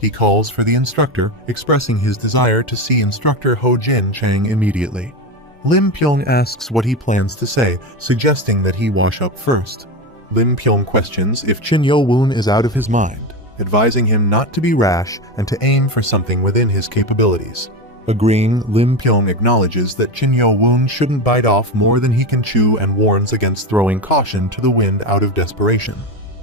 He calls for the instructor, expressing his desire to see instructor Ho Jin Chang immediately. Lim Pyong asks what he plans to say, suggesting that he wash up first. Lim Pyong questions if Chin Yo Woon is out of his mind, advising him not to be rash and to aim for something within his capabilities. Agreeing, Lim Pyong acknowledges that Chin Yo Woon shouldn't bite off more than he can chew and warns against throwing caution to the wind out of desperation.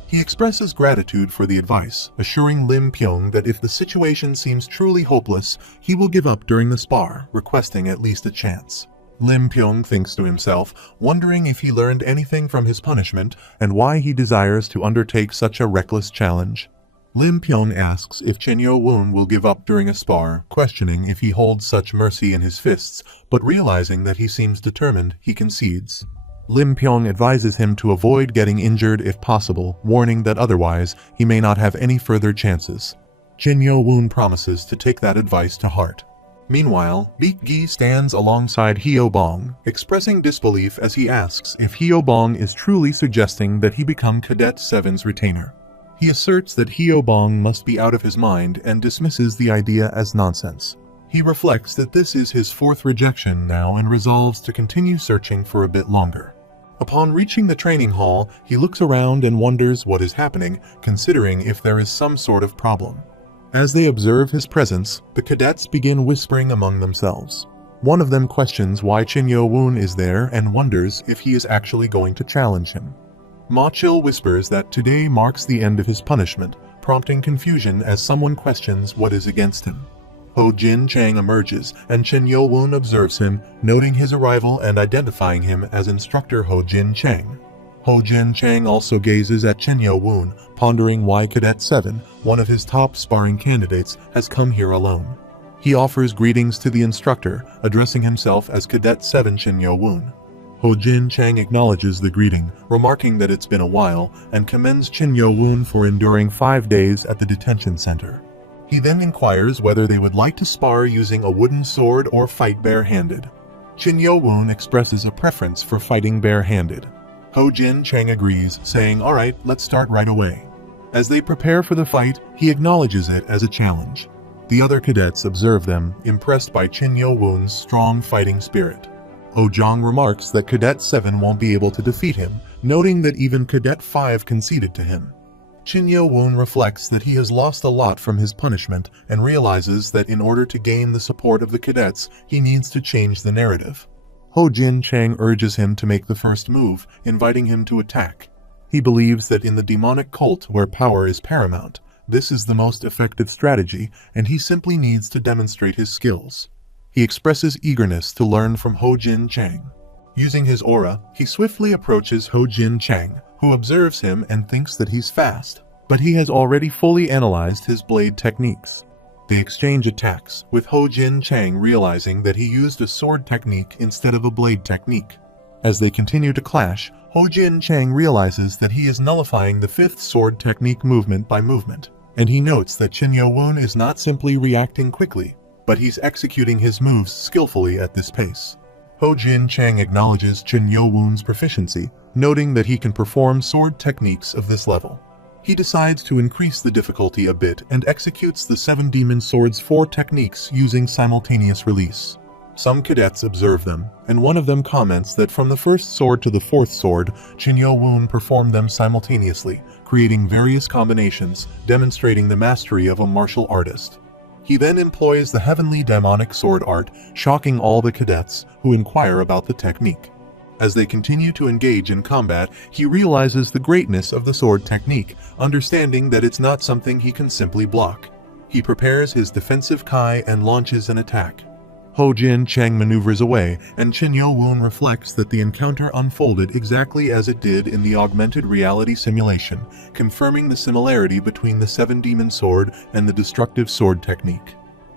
He expresses gratitude for the advice, assuring Lim Pyong that if the situation seems truly hopeless, he will give up during the spar, requesting at least a chance. Lim Pyong thinks to himself, wondering if he learned anything from his punishment and why he desires to undertake such a reckless challenge. Lim Pyong asks if Chin Yo Woon will give up during a spar, questioning if he holds such mercy in his fists, but realizing that he seems determined, he concedes. Lim Pyong advises him to avoid getting injured if possible, warning that otherwise he may not have any further chances. Chin Yo Woon promises to take that advice to heart. Meanwhile, Baek Gi stands alongside Hyo Bong, expressing disbelief as he asks if Hyo Bong is truly suggesting that he become Cadet 7's retainer. He asserts that Hyo Bong must be out of his mind and dismisses the idea as nonsense. He reflects that this is his fourth rejection now and resolves to continue searching for a bit longer. Upon reaching the training hall, he looks around and wonders what is happening, considering if there is some sort of problem. As they observe his presence, the cadets begin whispering among themselves. One of them questions why Chin Yo Woon is there and wonders if he is actually going to challenge him. Ma Chil whispers that today marks the end of his punishment, prompting confusion as someone questions what is against him. Ho Jin Chang emerges, and Chin Yo Woon observes him, noting his arrival and identifying him as instructor Ho Jin Chang. Ho Jin Chang also gazes at Chin Yo Woon, pondering why Cadet 7, one of his top sparring candidates, has come here alone. He offers greetings to the instructor, addressing himself as Cadet 7 Chin Yo Woon. Ho Jin Chang acknowledges the greeting, remarking that it's been a while, and commends Chin Yo Woon for enduring 5 days at the detention center. He then inquires whether they would like to spar using a wooden sword or fight bare-handed. Chin Yo Woon expresses a preference for fighting bare-handed. Ho Jin Chang agrees, saying, "Alright, let's start right away." As they prepare for the fight, he acknowledges it as a challenge. The other cadets observe them, impressed by Chin Yo Woon's strong fighting spirit. Oh Jong remarks that Cadet 7 won't be able to defeat him, noting that even Cadet 5 conceded to him. Chin Yo Woon reflects that he has lost a lot from his punishment and realizes that in order to gain the support of the cadets, he needs to change the narrative. Ho Jin Chang urges him to make the first move, inviting him to attack. He believes that in the demonic cult where power is paramount, this is the most effective strategy, and he simply needs to demonstrate his skills. He expresses eagerness to learn from Ho Jin Chang. Using his aura, he swiftly approaches Ho Jin Chang, who observes him and thinks that he's fast, but he has already fully analyzed his blade techniques. They exchange attacks, with Ho Jin Chang realizing that he used a sword technique instead of a blade technique. As they continue to clash, Ho Jin Chang realizes that he is nullifying the fifth sword technique movement by movement, and he notes that Chin Yo Woon is not simply reacting quickly, but he's executing his moves skillfully at this pace. Ho Jin Chang acknowledges Chin Yo Woon's proficiency, noting that he can perform sword techniques of this level. He decides to increase the difficulty a bit and executes the 7 Demon Swords 4 techniques using simultaneous release. Some cadets observe them, and one of them comments that from the first sword to the fourth sword, Chin Yo Woon performed them simultaneously, creating various combinations, demonstrating the mastery of a martial artist. He then employs the heavenly demonic sword art, shocking all the cadets, who inquire about the technique. As they continue to engage in combat, he realizes the greatness of the sword technique, understanding that it's not something he can simply block. He prepares his defensive Kai and launches an attack. Ho Jin Chang maneuvers away, and Chin Yo Woon reflects that the encounter unfolded exactly as it did in the augmented reality simulation, confirming the similarity between the 7 Demon Sword and the destructive sword technique.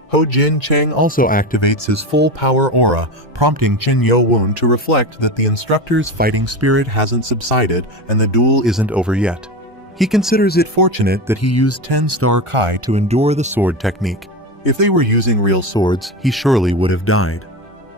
Ho Jin Chang also activates his full power aura, prompting Chin Yo Woon to reflect that the instructor's fighting spirit hasn't subsided and the duel isn't over yet. He considers it fortunate that he used 10-star Kai to endure the sword technique. If they were using real swords, he surely would have died.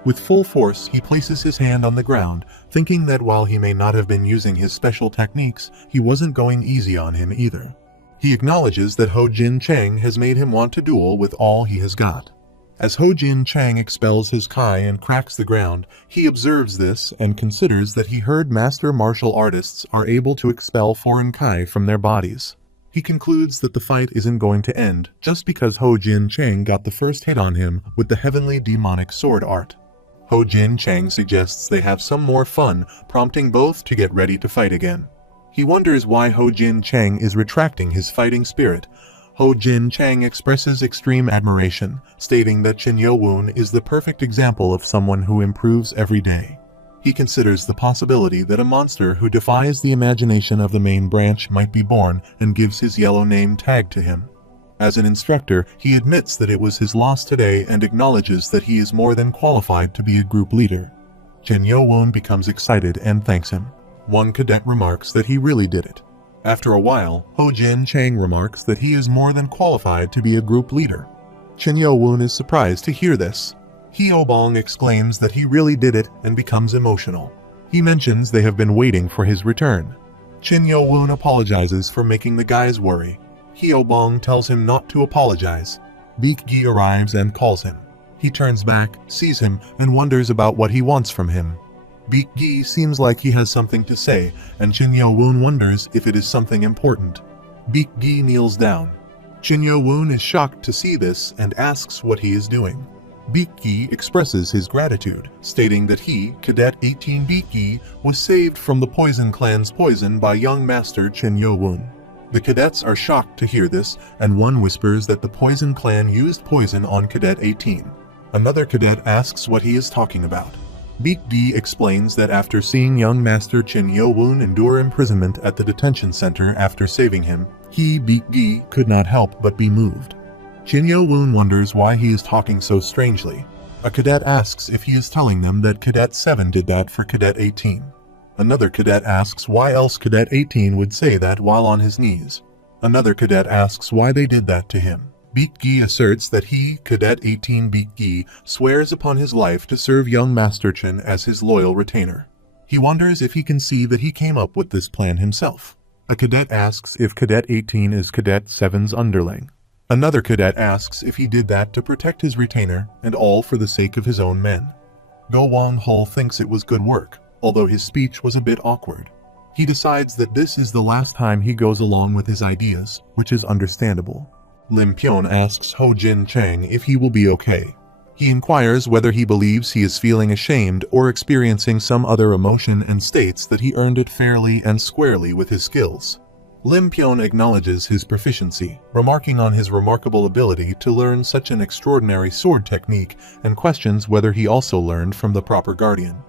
With full force, he places his hand on the ground, thinking that while he may not have been using his special techniques, he wasn't going easy on him either. He acknowledges that Ho Jin Chang has made him want to duel with all he has got. As Ho Jin Chang expels his Kai and cracks the ground, he observes this and considers that he heard master martial artists are able to expel foreign Kai from their bodies. He concludes that the fight isn't going to end just because Ho Jin Chang got the first hit on him with the heavenly demonic sword art. Ho Jin Chang suggests they have some more fun, prompting both to get ready to fight again. He wonders why Ho Jin Chang is retracting his fighting spirit. Ho Jin Chang expresses extreme admiration, stating that Chen Yo-woon is the perfect example of someone who improves every day. He considers the possibility that a monster who defies the imagination of the main branch might be born and gives his yellow name tag to him. As an instructor, he admits that it was his loss today and acknowledges that he is more than qualified to be a group leader. Chen Yo-woon becomes excited and thanks him. One cadet remarks that he really did it. After a while, Ho Jin Chang remarks that he is more than qualified to be a group leader. Chen Yo-woon is surprised to hear this. Hyo Bong exclaims that he really did it and becomes emotional. He mentions they have been waiting for his return. Chen Yo-woon apologizes for making the guys worry. Hyo Bong tells him not to apologize. Baek Gi arrives and calls him. He turns back, sees him, and wonders about what he wants from him. Baek Gi seems like he has something to say, and Chen Yo-woon wonders if it is something important. Baek Gi kneels down. Chen Yo-woon is shocked to see this and asks what he is doing. Baek Gi expresses his gratitude, stating that he, Cadet 18 Baek Gi, was saved from the Poison Clan's poison by young master Chen Yo-woon. The cadets are shocked to hear this, and one whispers that the Poison Clan used poison on Cadet 18. Another cadet asks what he is talking about. Baek Gi explains that after seeing young master Chen Yo-woon endure imprisonment at the detention center after saving him, he, Baek Gi, could not help but be moved. Chen Yo-woon wonders why he is talking so strangely. A cadet asks if he is telling them that Cadet 7 did that for Cadet 18. Another cadet asks why else Cadet 18 would say that while on his knees. Another cadet asks why they did that to him. Baek Gi asserts that he, Cadet 18 Baek Gi, swears upon his life to serve young Master Chen as his loyal retainer. He wonders if he can see that he came up with this plan himself. A cadet asks if Cadet 18 is Cadet 7's underling. Another cadet asks if he did that to protect his retainer, and all for the sake of his own men. Go Won-hul thinks it was good work, although his speech was a bit awkward. He decides that this is the last time he goes along with his ideas, which is understandable. Lim Pyon asks Ho Jin Chang if he will be okay. He inquires whether he believes he is feeling ashamed or experiencing some other emotion and states that he earned it fairly and squarely with his skills. Lim Pyon acknowledges his proficiency, remarking on his remarkable ability to learn such an extraordinary sword technique and questions whether he also learned from the proper guardian.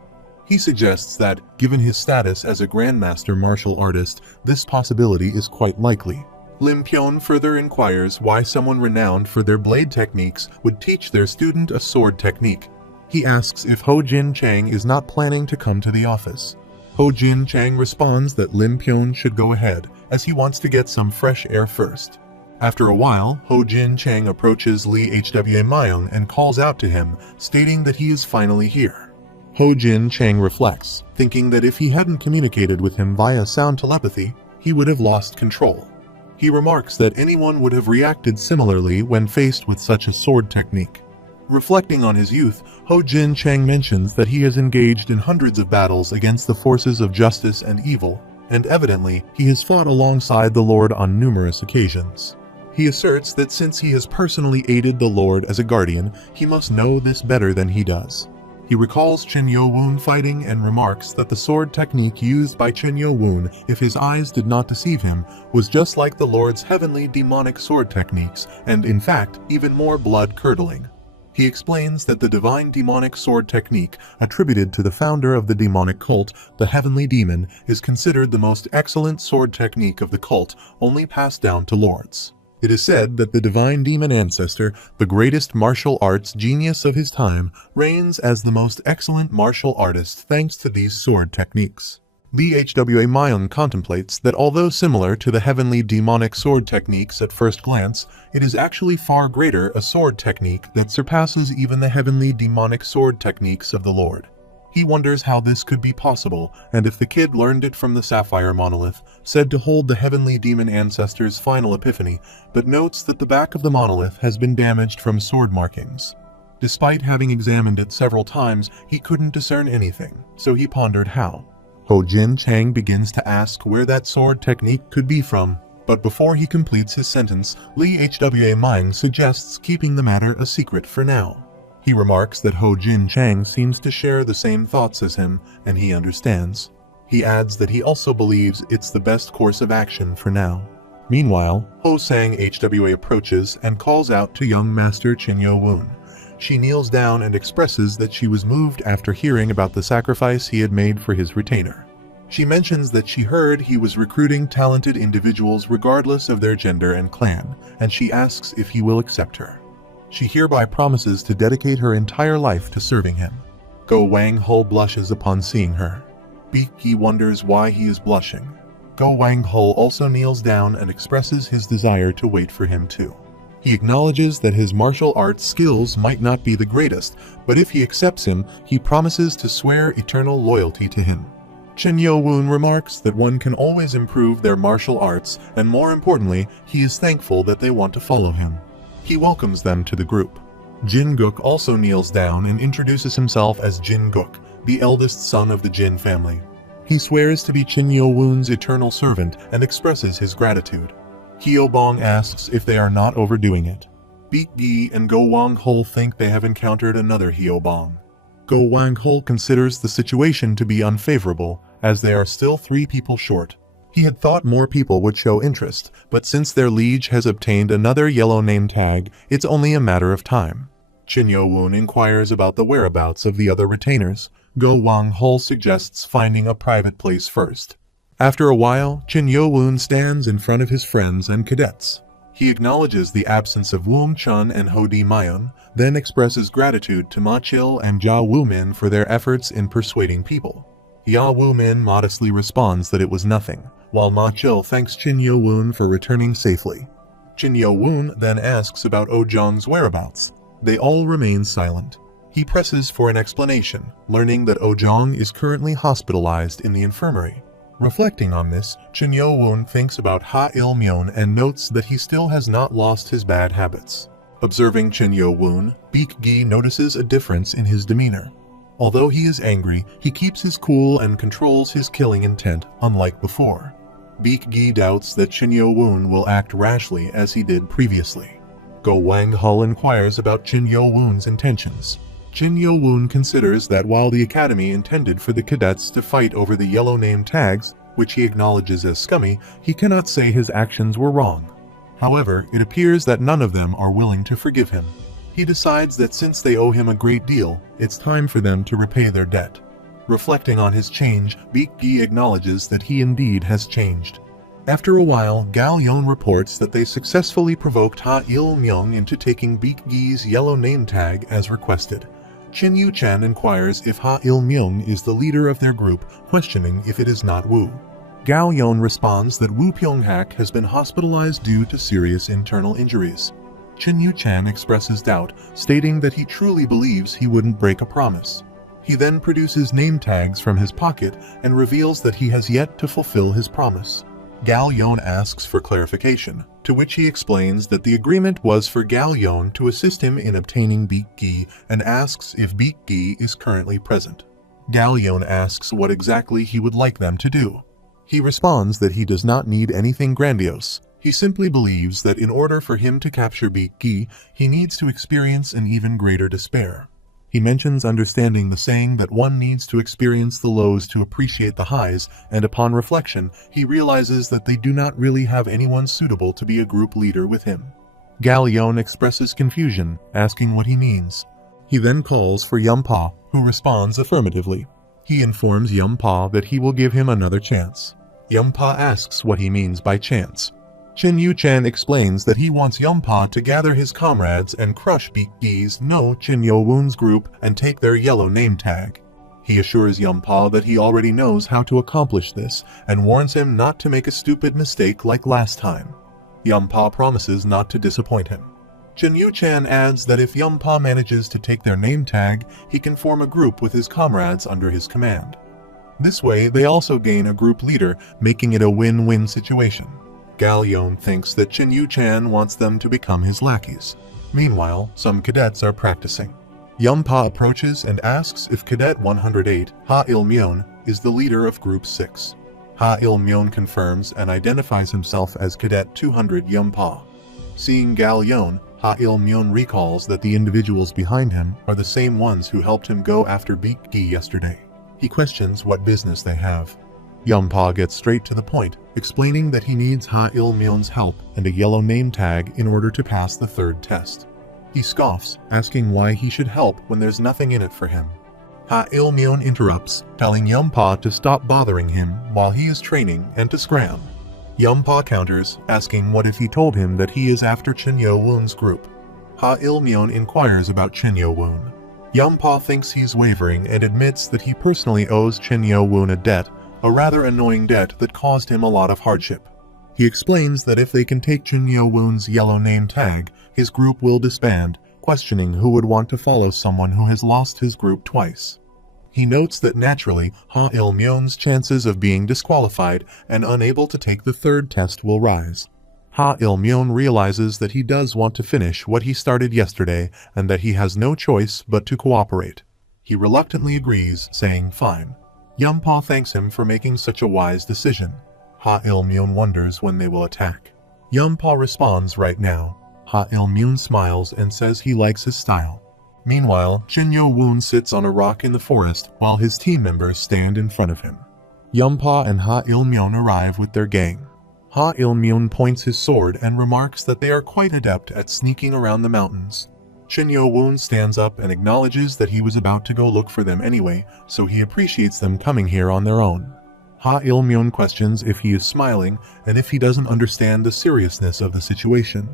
He suggests that, given his status as a grandmaster martial artist, this possibility is quite likely. Lim Pyon further inquires why someone renowned for their blade techniques would teach their student a sword technique. He asks if Ho Jin Chang is not planning to come to the office. Ho Jin Chang responds that Lim Pyon should go ahead, as he wants to get some fresh air first. After a while, Ho Jin Chang approaches Lee Hwa Myung and calls out to him, stating that he is finally here. Ho Jin Chang reflects, thinking that if he hadn't communicated with him via sound telepathy, he would have lost control. He remarks that anyone would have reacted similarly when faced with such a sword technique. Reflecting on his youth, Ho Jin Chang mentions that he has engaged in hundreds of battles against the forces of justice and evil, and evidently he has fought alongside the Lord on numerous occasions. He asserts that since he has personally aided the Lord as a guardian, he must know this better than he does. He recalls Chen Yo-woon fighting and remarks that the sword technique used by Chen Yo-woon, if his eyes did not deceive him, was just like the Lord's heavenly demonic sword techniques, and in fact, even more blood-curdling. He explains that the divine demonic sword technique, attributed to the founder of the demonic cult, the Heavenly Demon, is considered the most excellent sword technique of the cult, only passed down to lords. It is said that the divine demon ancestor, the greatest martial arts genius of his time, reigns as the most excellent martial artist thanks to these sword techniques. Lee Hwa Myung contemplates that although similar to the heavenly demonic sword techniques at first glance, it is actually far greater a sword technique that surpasses even the heavenly demonic sword techniques of the Lord. He wonders how this could be possible, and if the kid learned it from the Sapphire Monolith, said to hold the heavenly demon ancestor's final epiphany, but notes that the back of the monolith has been damaged from sword markings. Despite having examined it several times, he couldn't discern anything, so he pondered how. Ho Jin Chang begins to ask where that sword technique could be from, but before he completes his sentence, Li Hwa Ming suggests keeping the matter a secret for now. He remarks that Ho Jin Chang seems to share the same thoughts as him, and he understands. He adds that he also believes it's the best course of action for now. Meanwhile, Ho Sang Hwa approaches and calls out to young Master Chin Yo Woon. She kneels down and expresses that she was moved after hearing about the sacrifice he had made for his retainer. She mentions that she heard he was recruiting talented individuals regardless of their gender and clan, and she asks if he will accept her. She hereby promises to dedicate her entire life to serving him. Go Wang Ho blushes upon seeing her. Beak Gi wonders why he is blushing. Go Wang Ho also kneels down and expresses his desire to wait for him too. He acknowledges that his martial arts skills might not be the greatest, but if he accepts him, he promises to swear eternal loyalty to him. Chin Yo Woon remarks that one can always improve their martial arts, and more importantly, he is thankful that they want to follow him. He welcomes them to the group. Jin Guk also kneels down and introduces himself as Jin Guk, the eldest son of the Jin family. He swears to be Chin Yo Woon's eternal servant and expresses his gratitude. Hyo Bong asks if they are not overdoing it. Beak Gi and Go Wang Ho think they have encountered another Hyo Bong. Go Wang Ho considers the situation to be unfavorable, as they are still 3 people short. He had thought more people would show interest, but since their liege has obtained another yellow name tag, it's only a matter of time. Chin Yo Woon inquires about the whereabouts of the other retainers. Go Wang Ho suggests finding a private place first. After a while, Chin Yo Woon stands in front of his friends and cadets. He acknowledges the absence of Woom Chun and Ho Di Mayon, then expresses gratitude to Ma Chil and Jia Woomin for their efforts in persuading people. Ya Woomin modestly responds that it was nothing, while Ma Chil thanks Chin Yo Woon for returning safely. Chin Yo Woon then asks about Oh Zhang's whereabouts. They all remain silent. He presses for an explanation, learning that Oh Zhang is currently hospitalized in the infirmary. Reflecting on this, Chin Yo Woon thinks about Ha Il Myon and notes that he still has not lost his bad habits. Observing Chin Yo Woon, Beak Gi notices a difference in his demeanor. Although he is angry, he keeps his cool and controls his killing intent, unlike before. Beak Gi doubts that Chin Yo Woon will act rashly as he did previously. Go Wang Ho inquires about Chin Yo Woon's intentions. Chin Yo Woon considers that while the academy intended for the cadets to fight over the yellow name tags, which he acknowledges as scummy, he cannot say his actions were wrong. However, it appears that none of them are willing to forgive him. He decides that since they owe him a great deal, it's time for them to repay their debt. Reflecting on his change, Beak Gi acknowledges that he indeed has changed. After a while, Gal Yon reports that they successfully provoked Ha Il Myung into taking Beak Gi's yellow name tag as requested. Chin Yu Chan inquires if Ha Il Myung is the leader of their group, questioning if it is not Wu. Gao Yon responds that Wu Pyonghak has been hospitalized due to serious internal injuries. Chin Yu Chan expresses doubt, stating that he truly believes he wouldn't break a promise. He then produces name tags from his pocket and reveals that he has yet to fulfill his promise. Gao Yon asks for clarification, to which he explains that the agreement was for Gao Yon to assist him in obtaining Beak Gi and asks if Beak Gi is currently present. Gao Yon asks what exactly he would like them to do. He responds that he does not need anything grandiose. He simply believes that in order for him to capture Beak Gi, he needs to experience an even greater despair. He mentions understanding the saying that one needs to experience the lows to appreciate the highs, and upon reflection, he realizes that they do not really have anyone suitable to be a group leader with him. Gal Yon expresses confusion, asking what he means. He then calls for Yum Pa, who responds affirmatively. He informs Yum Pa that he will give him another chance. Yum Pa asks what he means by chance. Chin Yu Chan explains that he wants Yum Pa to gather his comrades and crush Beak Gi's No Chin Yo Woon's group and take their yellow name tag. He assures Yum Pa that he already knows how to accomplish this and warns him not to make a stupid mistake like last time. Yum Pa promises not to disappoint him. Chen Yu-chan adds that if Yumpa manages to take their name tag, he can form a group with his comrades under his command. This way, they also gain a group leader, making it a win-win situation. Gal Yon thinks that Chen Yu-chan wants them to become his lackeys. Meanwhile, some cadets are practicing. Yumpa approaches and asks if Cadet 108, Ha Il-myeon, is the leader of Group 6. Ha Il-myeon confirms and identifies himself as Cadet 200 Yumpa. Seeing Gal Yon, Ha Il-myeon recalls that the individuals behind him are the same ones who helped him go after Beak Gi yesterday. He questions what business they have. Yumpa gets straight to the point, explaining that he needs Ha Il-myeon's help and a yellow name tag in order to pass the third test. He scoffs, asking why he should help when there's nothing in it for him. Ha Il-myeon interrupts, telling Yumpa to stop bothering him while he is training and to scram. Yumpa counters, asking what if he told him that he is after Chen Yo-woon's group. Ha Il-myeon inquires about Chen Yo-woon. Yumpa thinks he's wavering and admits that he personally owes Chen Yo-woon a debt, a rather annoying debt that caused him a lot of hardship. He explains that if they can take Chen Yo-woon's yellow name tag, his group will disband, questioning who would want to follow someone who has lost his group twice. He notes that naturally, Ha Il-myeon's chances of being disqualified and unable to take the third test will rise. Ha Il-myeon realizes that he does want to finish what he started yesterday and that he has no choice but to cooperate. He reluctantly agrees, saying fine. Yumpa thanks him for making such a wise decision. Ha Il-myeon wonders when they will attack. Yumpa responds right now. Ha Il-myeon smiles and says he likes his style. Meanwhile, Chen Yo-woon sits on a rock in the forest while his team members stand in front of him. Yumpa and Ha Il-myeon arrive with their gang. Ha Il-myeon points his sword and remarks that they are quite adept at sneaking around the mountains. Chen Yo-woon stands up and acknowledges that he was about to go look for them anyway, so he appreciates them coming here on their own. Ha Il-myeon questions if he is smiling and if he doesn't understand the seriousness of the situation.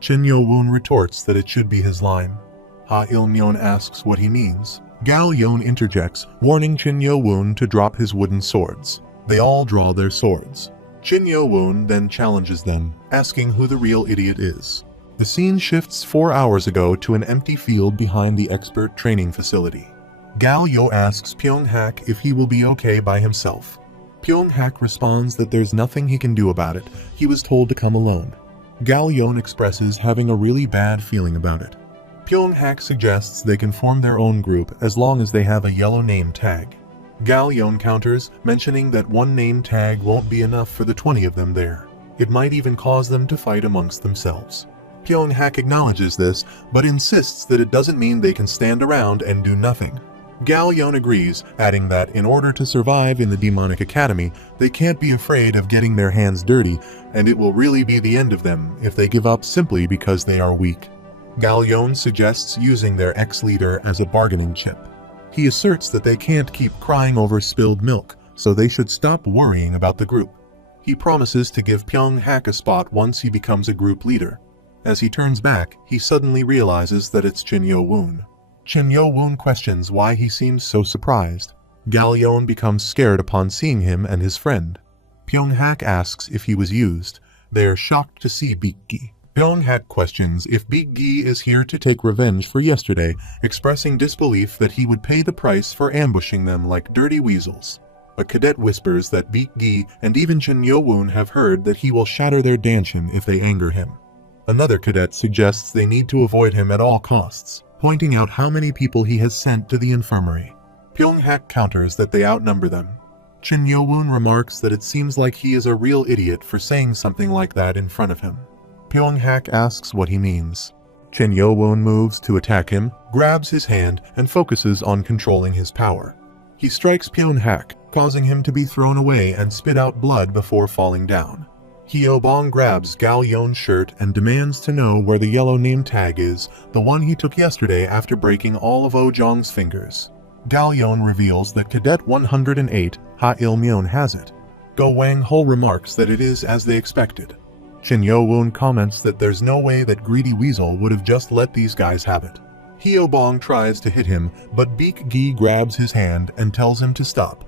Chen Yo-woon retorts that it should be his line. Ha Il-myeon asks what he means. Gal Yon interjects, warning Chen Yo-woon to drop his wooden swords. They all draw their swords. Chen Yo-woon then challenges them, asking who the real idiot is. The scene shifts 4 hours ago to an empty field behind the expert training facility. Gal Yo asks Pyong-hak if he will be okay by himself. Pyong-hak responds that there's nothing he can do about it. He was told to come alone. Gal Yon expresses having a really bad feeling about it. Pyong-hak suggests they can form their own group as long as they have a yellow name tag. Gal Yon counters, mentioning that one name tag won't be enough for the 20 of them there. It might even cause them to fight amongst themselves. Pyong-hak acknowledges this, but insists that it doesn't mean they can stand around and do nothing. Gal Yon agrees, adding that in order to survive in the demonic academy, they can't be afraid of getting their hands dirty, and it will really be the end of them if they give up simply because they are weak. Gal Yon suggests using their ex-leader as a bargaining chip. He asserts that they can't keep crying over spilled milk, so they should stop worrying about the group. He promises to give Pyong-hak a spot once he becomes a group leader. As he turns back, he suddenly realizes that it's Chen Yo-woon. Chen Yo-woon questions why he seems so surprised. Gal Yon becomes scared upon seeing him and his friend. Pyong-hak asks if he was used. They are shocked to see Beak Gi. Pyong-hak questions if Beak Gi is here to take revenge for yesterday, expressing disbelief that he would pay the price for ambushing them like dirty weasels. A cadet whispers that Beak Gi and even Chen Yo-woon have heard that he will shatter their danchin if they anger him. Another cadet suggests they need to avoid him at all costs, pointing out how many people he has sent to the infirmary. Pyong-hak counters that they outnumber them. Chen Yo-woon remarks that it seems like he is a real idiot for saying something like that in front of him. Pyong-hak asks what he means. Chen Yo-woon moves to attack him, grabs his hand, and focuses on controlling his power. He strikes Pyong-hak, causing him to be thrown away and spit out blood before falling down. Hyo-bong grabs Gal Yon's shirt and demands to know where the yellow name tag is, the one he took yesterday after breaking all of Oh-jong's fingers. Gal Yon reveals that Cadet 108, Ha Il-myeon, has it. Go Wang-ho remarks that it is as they expected. Chen Yo-woon comments that there's no way that Greedy Weasel would have just let these guys have it. Hyo-bong tries to hit him, but Beak Gi grabs his hand and tells him to stop.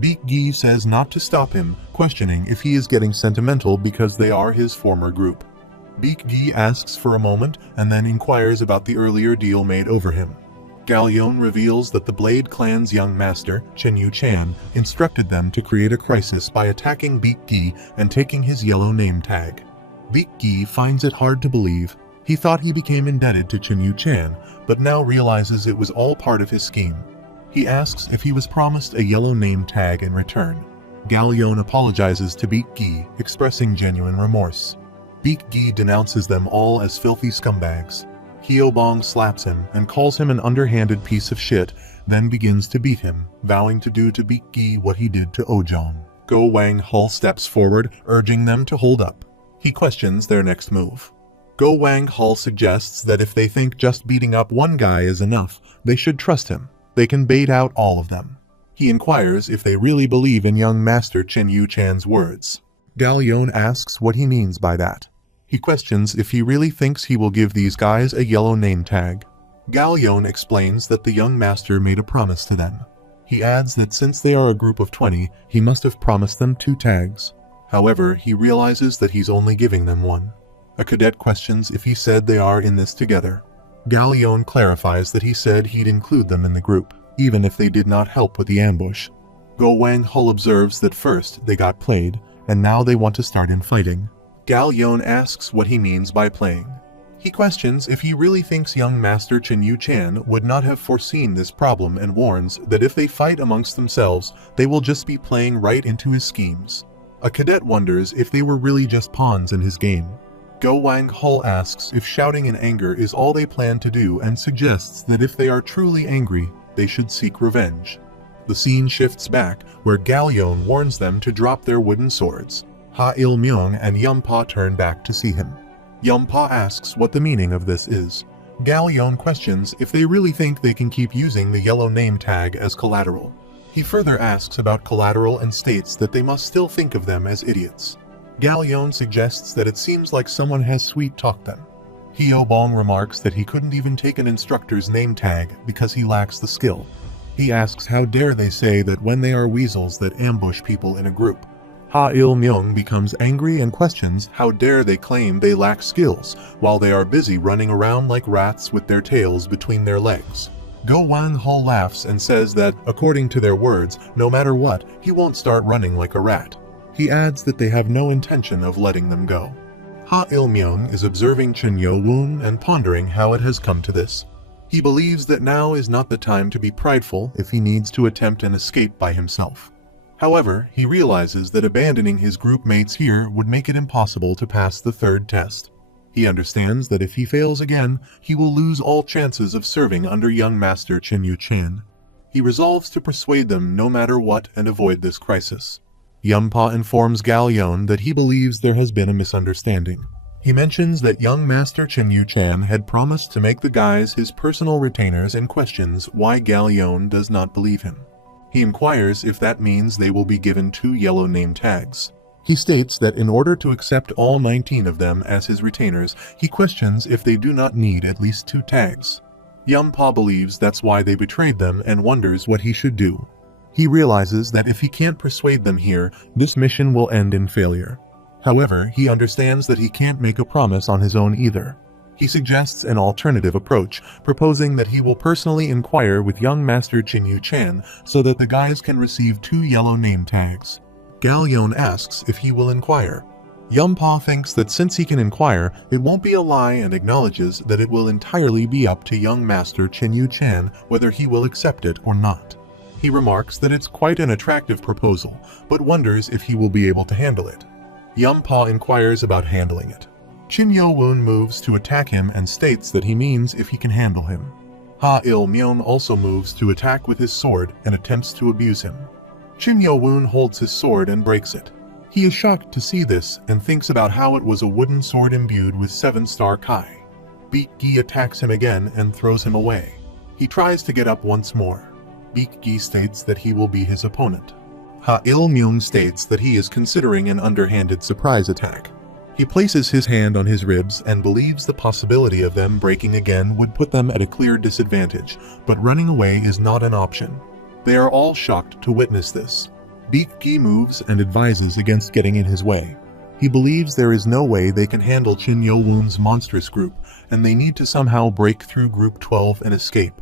Beak Gi says not to stop him, questioning if he is getting sentimental because they are his former group. Beak Gi asks for a moment and then inquires about the earlier deal made over him. Galyeon reveals that the Blade Clan's young master, Chen Yu Chan, instructed them to create a crisis by attacking Beak Gi and taking his yellow name tag. Beak Gi finds it hard to believe. He thought he became indebted to Chen Yu Chan, but now realizes it was all part of his scheme. He asks if he was promised a yellow name tag in return. Galyeon apologizes to Beak Gi, expressing genuine remorse. Beak Gi denounces them all as filthy scumbags. Hyobong slaps him and calls him an underhanded piece of shit, then begins to beat him, vowing to do to Beak Gi what he did to Ojong. Go Wang Hul steps forward, urging them to hold up. He questions their next move. Go Wang Hul suggests that if they think just beating up one guy is enough, they should trust him. They can bait out all of them. He inquires if they really believe in young master Chen Yu Chan's words. Galyeon asks what he means by that. He questions if he really thinks he will give these guys a yellow name tag. Galyeon explains that the young master made a promise to them. He adds that since they are a group of 20, he must have promised them 2 tags. However, he realizes that he's only giving them 1. A cadet questions if he said they are in this together. Galyeon clarifies that he said he'd include them in the group, even if they did not help with the ambush. Go Wang Hul observes that first they got played, and now they want to start in fighting. Galyeon asks what he means by playing. He questions if he really thinks young master Chen Yu Chan would not have foreseen this problem and warns that if they fight amongst themselves, they will just be playing right into his schemes. A cadet wonders if they were really just pawns in his game. Go Wang Hul asks if shouting in anger is all they plan to do and suggests that if they are truly angry, they should seek revenge. The scene shifts back, where Galyeon warns them to drop their wooden swords. Ha Il-myung and Yumpa turn back to see him. Yumpa asks what the meaning of this is. Galyeon questions if they really think they can keep using the yellow name tag as collateral. He further asks about collateral and states that they must still think of them as idiots. Galyeon suggests that it seems like someone has sweet-talked them. Hyobong remarks that he couldn't even take an instructor's name tag because he lacks the skill. He asks how dare they say that when they are weasels that ambush people in a group. Ha Il-myung becomes angry and questions how dare they claim they lack skills while they are busy running around like rats with their tails between their legs. Go Wang Hul laughs and says that, according to their words, no matter what, he won't start running like a rat. He adds that they have no intention of letting them go. Ha Il-myung is observing Chen Yo-woon and pondering how it has come to this. He believes that now is not the time to be prideful if he needs to attempt an escape by himself. However, he realizes that abandoning his group mates here would make it impossible to pass the 3rd test. He understands that if he fails again, he will lose all chances of serving under young master Chen Yu Chan. He resolves to persuade them no matter what and avoid this crisis. Yumpa informs Galyeon that he believes there has been a misunderstanding. He mentions that young master Chen Yu Chan had promised to make the guys his personal retainers and questions why Galyeon does not believe him. He inquires if that means they will be given 2 yellow name tags. He states that in order to accept all 19 of them as his retainers, he questions if they do not need at least 2 tags. Yumpa believes that's why they betrayed them and wonders what he should do. He realizes that if he can't persuade them here, this mission will end in failure. However, he understands that he can't make a promise on his own either. He suggests an alternative approach, proposing that he will personally inquire with young master Chen Yu Chan so that the guys can receive 2 yellow name tags. Galyeon asks if he will inquire. Yumpa thinks that since he can inquire, it won't be a lie and acknowledges that it will entirely be up to young master Chen Yu Chan whether he will accept it or not. He remarks that it's quite an attractive proposal, but wonders if he will be able to handle it. Yumpa inquires about handling it. Chen Yo-woon moves to attack him and states that he means if he can handle him. Ha Il-myung also moves to attack with his sword and attempts to abuse him. Chen Yo-woon holds his sword and breaks it. He is shocked to see this and thinks about how it was a wooden sword imbued with 7-star Kai. Beak Gi attacks him again and throws him away. He tries to get up once more. Beak Gi states that he will be his opponent. Ha Il-myung states that he is considering an underhanded surprise attack. He places his hand on his ribs and believes the possibility of them breaking again would put them at a clear disadvantage, but running away is not an option. They are all shocked to witness this. Beak Gi moves and advises against getting in his way. He believes there is no way they can handle Chin Yo-woon's monstrous group, and they need to somehow break through Group 12 and escape.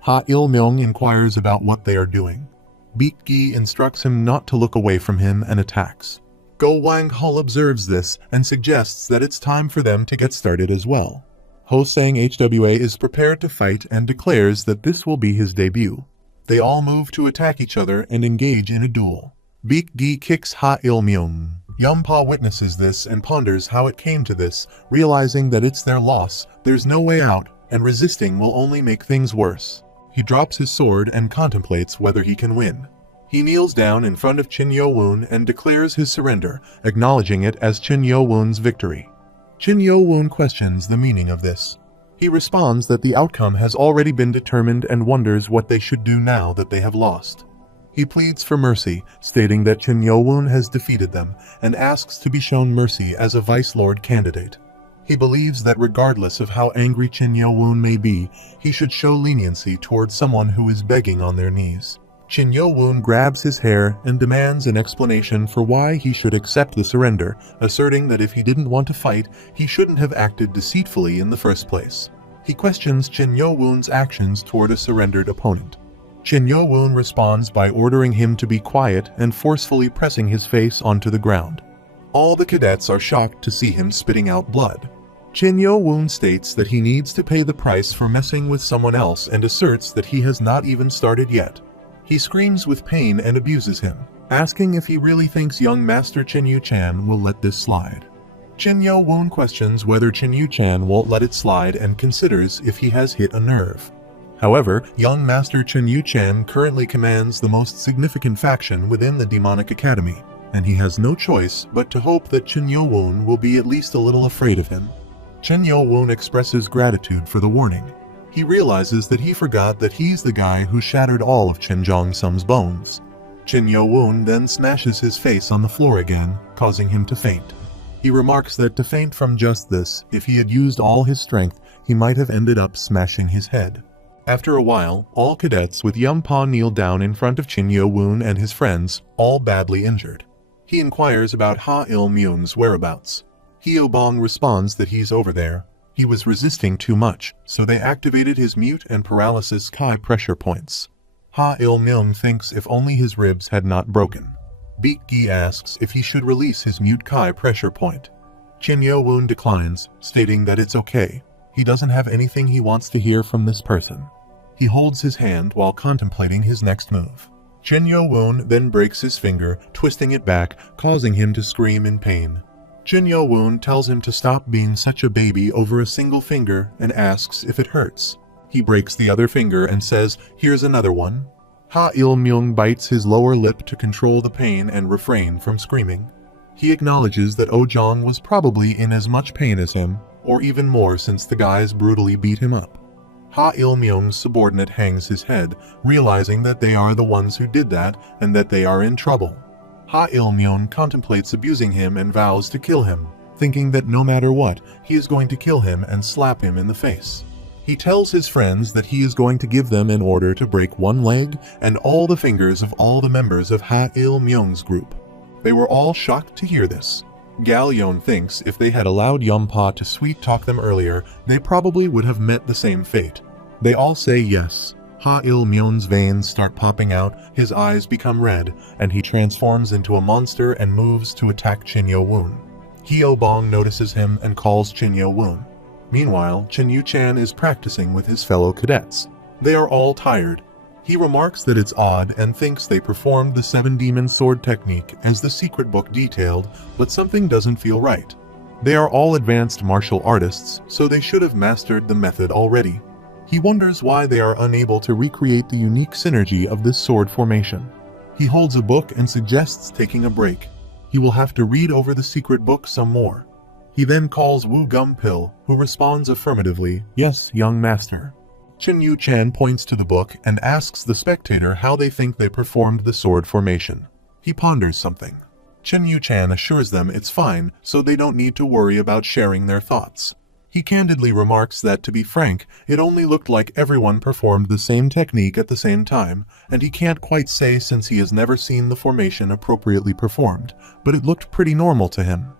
Ha Il-myung inquires about what they are doing. Beak-gi instructs him not to look away from him and attacks. Go Wang-hul observes this and suggests that it's time for them to get started as well. Ho-sang HWA is prepared to fight and declares that this will be his debut. They all move to attack each other and engage in a duel. Beak-gi kicks Ha Il-myung. Yum-pa witnesses this and ponders how it came to this, realizing that it's their loss, there's no way out, and resisting will only make things worse. He drops his sword and contemplates whether he can win. He kneels down in front of Chin Yo-woon and declares his surrender, acknowledging it as Chin Yo-woon's victory. Chin Yo-woon questions the meaning of this. He responds that the outcome has already been determined and wonders what they should do now that they have lost. He pleads for mercy, stating that Chin Yo-woon has defeated them, and asks to be shown mercy as a Vice Lord candidate. He believes that regardless of how angry Chin Yo-woon may be, he should show leniency towards someone who is begging on their knees. Chin Yo-woon grabs his hair and demands an explanation for why he should accept the surrender, asserting that if he didn't want to fight, he shouldn't have acted deceitfully in the first place. He questions Chin Yo-woon's actions toward a surrendered opponent. Chin Yo-woon responds by ordering him to be quiet and forcefully pressing his face onto the ground. All the cadets are shocked to see him spitting out blood. Chin Yo-woon states that he needs to pay the price for messing with someone else and asserts that he has not even started yet. He screams with pain and abuses him, asking if he really thinks young Master Chin Yu-chan will let this slide. Chin Yo-woon questions whether Chin Yu-chan won't let it slide and considers if he has hit a nerve. However, young Master Chin Yu-chan currently commands the most significant faction within the Demonic Academy, and he has no choice but to hope that Chin Yo-woon will be at least a little afraid of him. Chin Yo-woon expresses gratitude for the warning. He realizes that he forgot that he's the guy who shattered all of Chin Jong-sum's bones. Chin Yo-woon then smashes his face on the floor again, causing him to faint. He remarks that to faint from just this, if he had used all his strength, he might have ended up smashing his head. After a while, all cadets with Yum-pa kneel down in front of Chin Yo-woon and his friends, all badly injured. He inquires about Ha Il-myung's whereabouts. Hyo-bong responds that he's over there. He was resisting too much, so they activated his mute and paralysis Kai pressure points. Ha Il-myung thinks if only his ribs had not broken. Beak-gi asks if he should release his mute Kai pressure point. Chin Yo-woon declines, stating that it's okay. He doesn't have anything he wants to hear from this person. He holds his hand while contemplating his next move. Chin Yo-woon then breaks his finger, twisting it back, causing him to scream in pain. Chin Yo-woon tells him to stop being such a baby over a single finger and asks if it hurts. He breaks the other finger and says, "Here's another one." Ha Il-myung bites his lower lip to control the pain and refrain from screaming. He acknowledges that Oh-jong was probably in as much pain as him, or even more since the guys brutally beat him up. Ha Il-myung's subordinate hangs his head, realizing that they are the ones who did that and that they are in trouble. Ha Il-myung contemplates abusing him and vows to kill him, thinking that no matter what, he is going to kill him and slap him in the face. He tells his friends that he is going to give them an order to break one leg and all the fingers of all the members of Ha Il-myung's group. They were all shocked to hear this. Gal Yon thinks if they had allowed Yum-pa to sweet-talk them earlier, they probably would have met the same fate. They all say yes. Ha Il-myung's veins start popping out, his eyes become red, and he transforms into a monster and moves to attack Chin Yo-woon. Hyo-bong notices him and calls Chin Yo-woon. Meanwhile, Chin Yu-chan is practicing with his fellow cadets. They are all tired. He remarks that it's odd and thinks they performed the Seven Demon Sword technique as the secret book detailed, but something doesn't feel right. They are all advanced martial artists, so they should have mastered the method already. He wonders why they are unable to recreate the unique synergy of this sword formation. He holds a book and suggests taking a break. He will have to read over the secret book some more. He then calls Wu Gum-pil, who responds affirmatively, "Yes, young master." Chin Yu-chan points to the book and asks the spectator how they think they performed the sword formation. He ponders something. Chin Yu-chan assures them it's fine, so they don't need to worry about sharing their thoughts. He candidly remarks that, to be frank, it only looked like everyone performed the same technique at the same time, and he can't quite say since he has never seen the formation appropriately performed, but it looked pretty normal to him.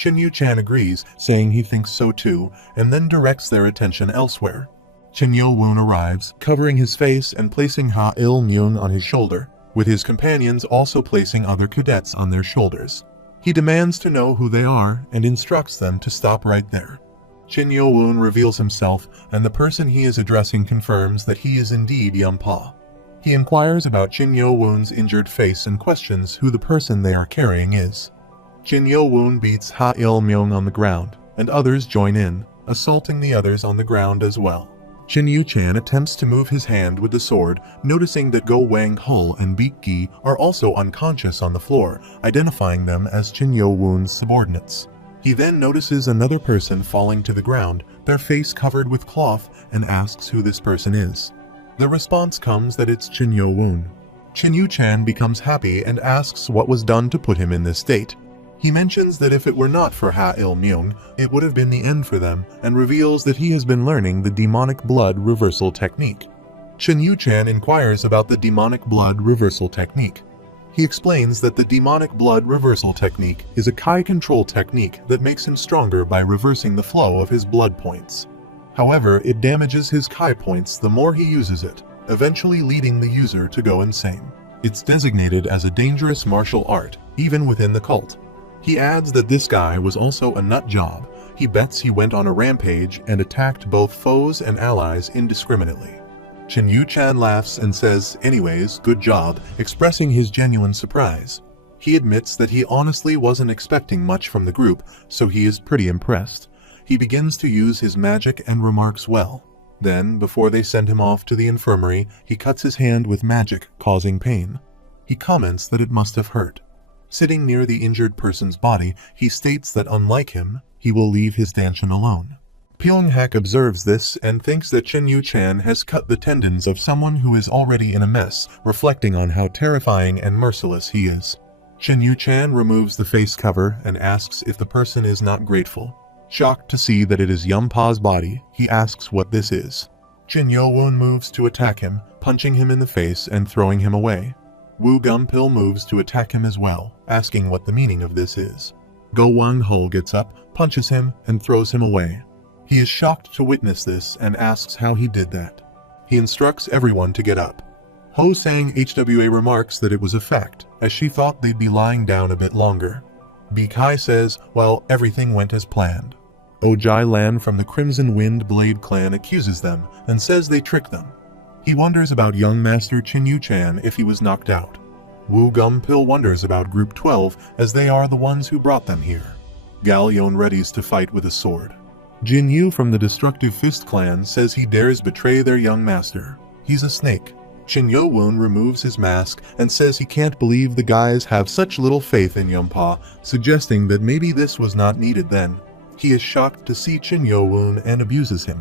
Chin Yu-chan agrees, saying he thinks so too, and then directs their attention elsewhere. Chin Yo-woon arrives, covering his face and placing Ha Il-myung on his shoulder, with his companions also placing other cadets on their shoulders. He demands to know who they are and instructs them to stop right there. Chin Yo-woon reveals himself, and the person he is addressing confirms that he is indeed Yum-pa. He inquires about Chin Yo-woon's injured face and questions who the person they are carrying is. Chin Yo-woon beats Ha Il-myung on the ground, and others join in, assaulting the others on the ground as well. Chin Yu-chan attempts to move his hand with the sword, noticing that Go Wang-hul and Beak-gi are also unconscious on the floor, identifying them as Chin Yo-woon's subordinates. He then notices another person falling to the ground, their face covered with cloth, and asks who this person is. The response comes that it's Chin Yo-woon. Chin Yu-chan becomes happy and asks what was done to put him in this state. He mentions that if it were not for Ha Il-myung, it would have been the end for them, and reveals that he has been learning the demonic blood reversal technique. Chin Yu-chan inquires about the demonic blood reversal technique. He explains that the demonic blood reversal technique is a Kai control technique that makes him stronger by reversing the flow of his blood points. However, it damages his Kai points the more he uses it, eventually leading the user to go insane. It's designated as a dangerous martial art, even within the cult. He adds that this guy was also a nut job. He bets he went on a rampage and attacked both foes and allies indiscriminately. Chin Yu-chan laughs and says, anyways, good job, expressing his genuine surprise. He admits that he honestly wasn't expecting much from the group, so he is pretty impressed. He begins to use his magic and remarks well. Then, before they send him off to the infirmary, he cuts his hand with magic, causing pain. He comments that it must have hurt. Sitting near the injured person's body, he states that unlike him, he will leave his stanchion alone. Pyonghak observes this and thinks that Chin Yu-chan has cut the tendons of someone who is already in a mess, reflecting on how terrifying and merciless he is. Chin Yu-chan removes the face cover and asks if the person is not grateful. Shocked to see that it is Yum-pa's body, he asks what this is. Chin Yo-woon moves to attack him, punching him in the face and throwing him away. Wu Gumpil moves to attack him as well, asking what the meaning of this is. Go Wang-hul gets up, punches him, and throws him away. He is shocked to witness this and asks how he did that. He instructs everyone to get up. Ho Sang HWA remarks that it was a fact, as she thought they'd be lying down a bit longer. B Kai says, well, everything went as planned. Ojai Lan from the Crimson Wind Blade clan accuses them and says they tricked them. He wonders about young Master Chin Yu-chan if he was knocked out. Wu Gumpil wonders about Group 12 as they are the ones who brought them here. Gal Yon readies to fight with a sword. Jin Yu from the Destructive Fist clan says he dares betray their young master. He's a snake. Chin Yo-woon removes his mask and says he can't believe the guys have such little faith in Yum-pa, suggesting that maybe this was not needed then. He is shocked to see Chin Yo-woon and abuses him.